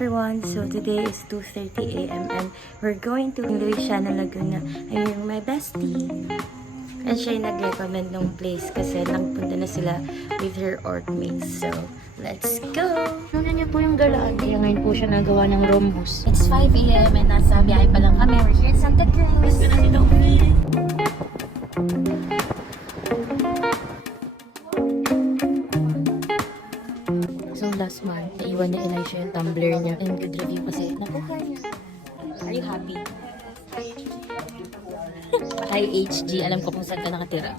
everyone! So today is 2:30 a.m. and we're going to Luisiana, Laguna. Ayun, my bestie. And siya yung nag-recommend ng place kasi nagpunta na sila with her ortmates. So, let's go! Ano niyo po yung galaan? Kaya ngayon po siya nagawa ng rhombus. It's 5 a.m. and nasa biyahe pa lang kami. We're here in Santa Cruz. So last month, naiwan ni Elisha yung tumbler niya. And good review kasi. Nakuha niya. Are you happy? Hi HG, alam ko kung saan ka nakatira.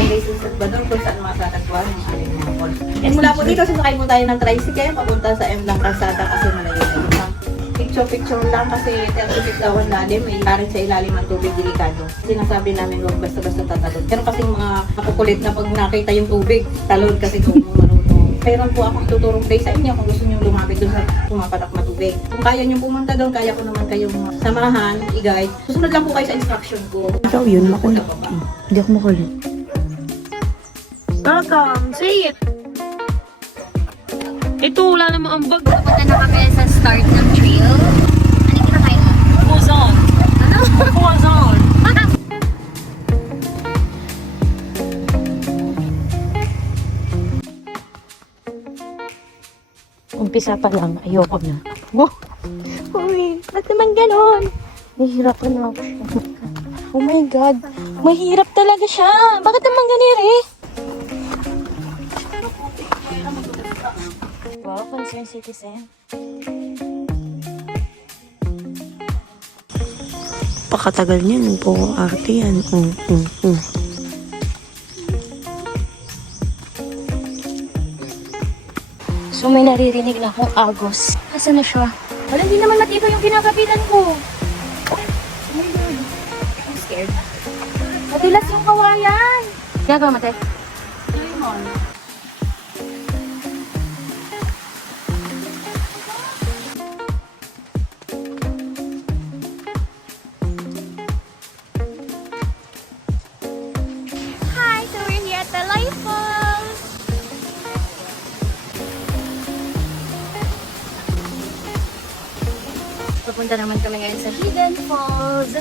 Guys, sa Badong kung saan matatagpuan ng ating mga call. And mula po dito, sasakay mo tayo ng tricycle, papunta sa M lang Kalsada kasi malayo na. Picture lang kasi 30 feet daw ang lalim, may karin sa ilalim ng tubig, delikado. Sinasabi namin huwag basta-basta tatalon. Pero kasing mga makukulit na pag nakita yung tubig, talon kasi kung marunong. Mayroon po akong tuturong place sa inyo kung gusto nyo lumapit doon sa pumapatak na tubig. Kung kaya nyo pumunta doon, kaya ko naman kayong samahan, i-guide. Susunod lang po kayo sa instruction ko. Ikaw yun, makulit. Hindi ako makulit. Welcome! Say it! Ito, wala namang ambag. Punta na kami sa start ng trail. Ano yung kinakain mo? Fuzon! Ano? Fuzon! Umpisa pa lang, ayoko na. Wow! Uy, ba't naman ganon? Nahihirapan na ako siya. Oh my God! Mahirap talaga siya! Bakit naman ganiri? Wow, concerned citizen. Pakatagal niyan po, arte yan. So may naririnig na akong agos. Asan na siya? Wala, hindi naman matibay yung kinakapitan ko. Oh my God. I'm scared. Matilas yung kawayan. Gagawa mate. Hi! So we're here at the Life Falls! Papunta naman kami ngayon sa Hidden Falls.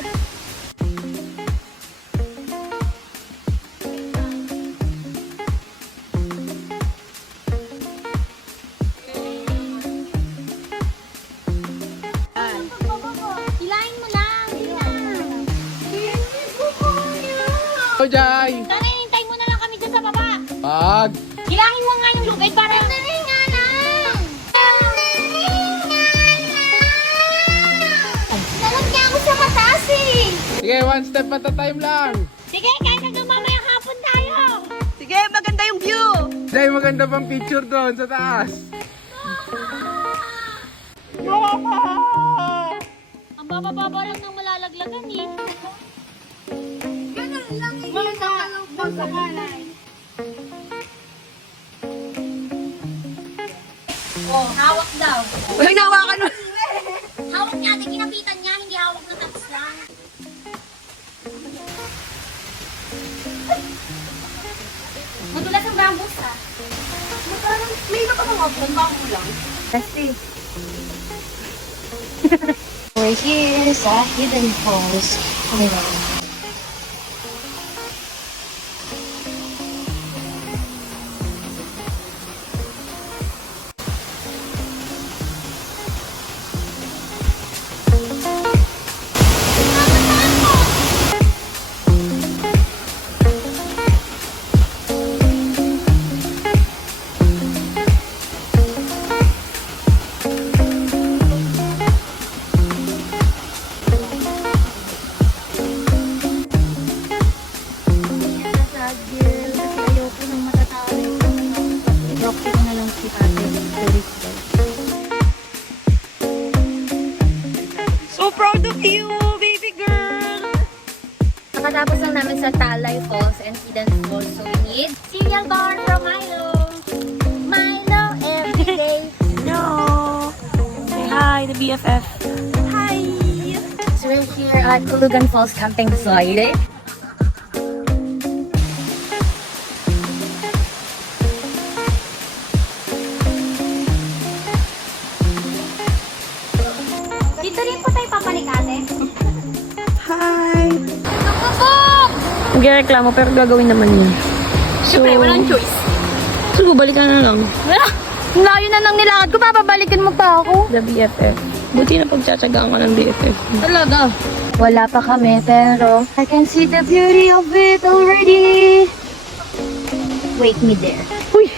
Hilahin mo lang! Hello, Jai! Sana hintay mo na lang kami dyan sa baba! Pag! Hilangin mo nga yung lugay para... Sandali nga lang! Dalag niya ako sa mataas eh! Sige, one step at a time lang! Sige, kahit hanggang mamayang hapon tayo! Sige, maganda yung view! Jai, maganda pang picture doon sa taas! Ang baba-baba lang ng malalaglagan eh. Ganun lang eh. Oh, hawak daw. Uy, nawakan mo! Hawak niya, di kinapitan niya, hindi hawak na tapos lang. Madulas ang bambus ah. May iba pa mga option, bako lang. Kasi we're here sa Hidden Falls. Ayan. So proud of you, baby girl! Nakatapos lang namin sa Talay Falls and Hidden Falls. So we need cereal bar from Milo. Milo everyday. No! Say hi, the BFF. Hi! So we're here at Colugan Falls Camping Site. Nagreklamo pero gagawin naman yun. So, Siyempre, walang choice. so balikan na lang. Wala. Layo na nang nilakad ko. Papabalikin mo pa ako. The BFF. Buti na pagtsatsagaan ko ng BFF. Talaga. Wala pa kami, pero I can see the beauty of it already. Wait me there. Uy!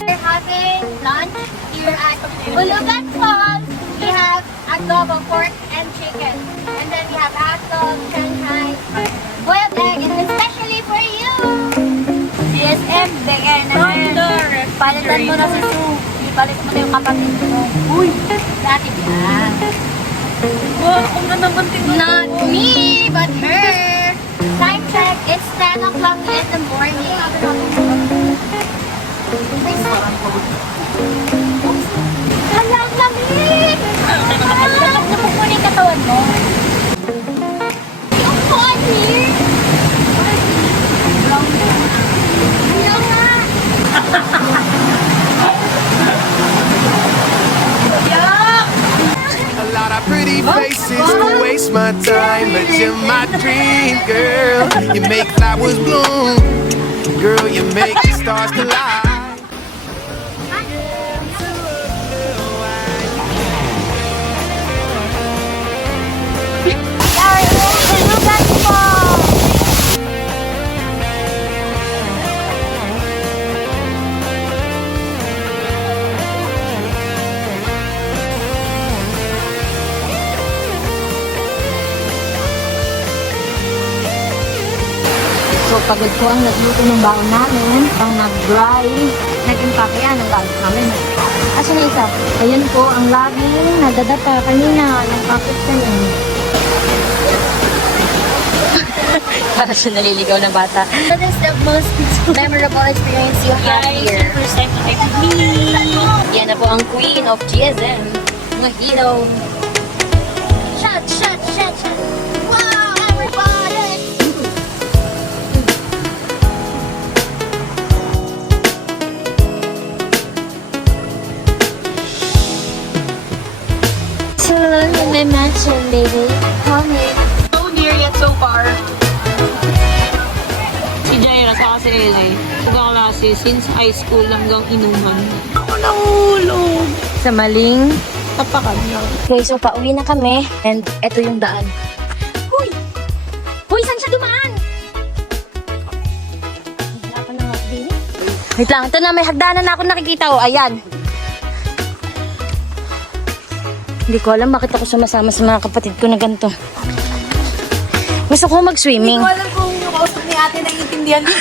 We're having lunch here at Bulugan Falls. We have adobo pork and chicken. And then we have hot dog, Shanghai, boiled egg, and especially for you. CSM, bigay na rin. Palitan mo na si Sue. Ipalit mo na yung kapatid mo. Uy! Dati yan. Wow, kung na naman Not me, but her. Time check, it's 10 o'clock in the morning. Hala, ang lamig! Dapat na pupunin yung katawan mo. Yung phone here. Ano nga? A lot of pretty faces to waste my time, but you're my dream girl. You make flowers bloom, girl. You make the stars collide. Bulugan Falls. So, pagod ko ang nagluto ng baon namin. Ang nag-dry. Nag-impake yan ang gamit namin. Asa na isa? Ayun po, ang laging nadadapa kanina. Yung packet ka niya. Para siya naliligaw na bata. What is the most memorable experience you had here? First time na kayo with me. Yan na po ang queen of GSM. Mahilo. Shot, shot, shot, shot. Wow, everybody! So, in my mansion, baby. Call me. So near yet so far. Si Jaira sa si Elay. Nagkaklase since high school hanggang inuman. Ako nahulog. Sa maling Tapakan na. Okay, so pauwi na kami. And eto yung daan. Huy! Huy, saan siya dumaan? Wala pa na nga din. Wait lang, ito na, may hagdanan na ako nakikita. O, ayan. Hindi ko alam bakit ako sumasama sa mga kapatid ko na ganito. Gusto ko mag-swimming. Alam kung yung kausap ni ate naiintindihan niya.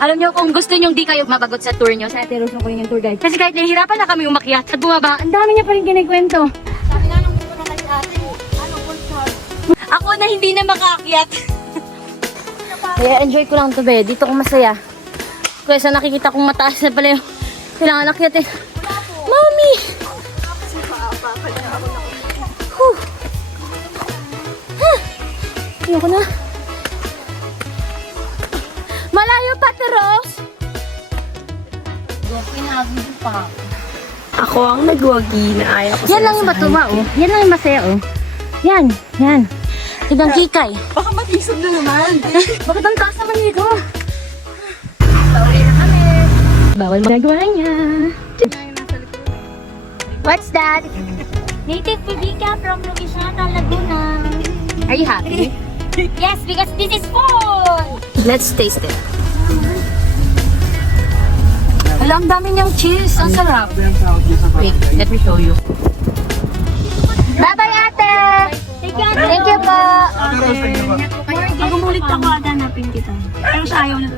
Alam niyo, kung gusto niyo di kayo mabagot sa tour niyo, sa Ate Rose ko yung tour guide. Kasi kahit nahihirapan na kami umakyat at bumaba, ang dami niya pa rin kinikwento. Sabi nga nung pupunta kay ate, ano, full Ako na hindi na makaakyat. Kaya enjoy ko lang to, be. Dito ko masaya. Kaya sa nakikita kong mataas na pala yung kailangan akyat eh. Mami! Huh. Huh. Ayoko na. Malayo pa, Ate Rose. Pinagod pa. Ako ang nagwagi na ayaw ko. Yan lang yung matuwa, oh. Yan lang yung masaya, oh. Yan, yan. Tigang kikay. Baka matisod na naman. Bakit ang taas naman nito? Bawal magagawa niya. What's that? Native Pibica from Luisiana, Laguna. Are you happy? Yes, because this is food! Let's taste it. Alam, dami niyang cheese. Ang sarap. Wait, let me show you. Bye-bye, ate! Thank you, ate! Thank you po! Pag umulit ako, hanapin kita. Pero siya ayaw na.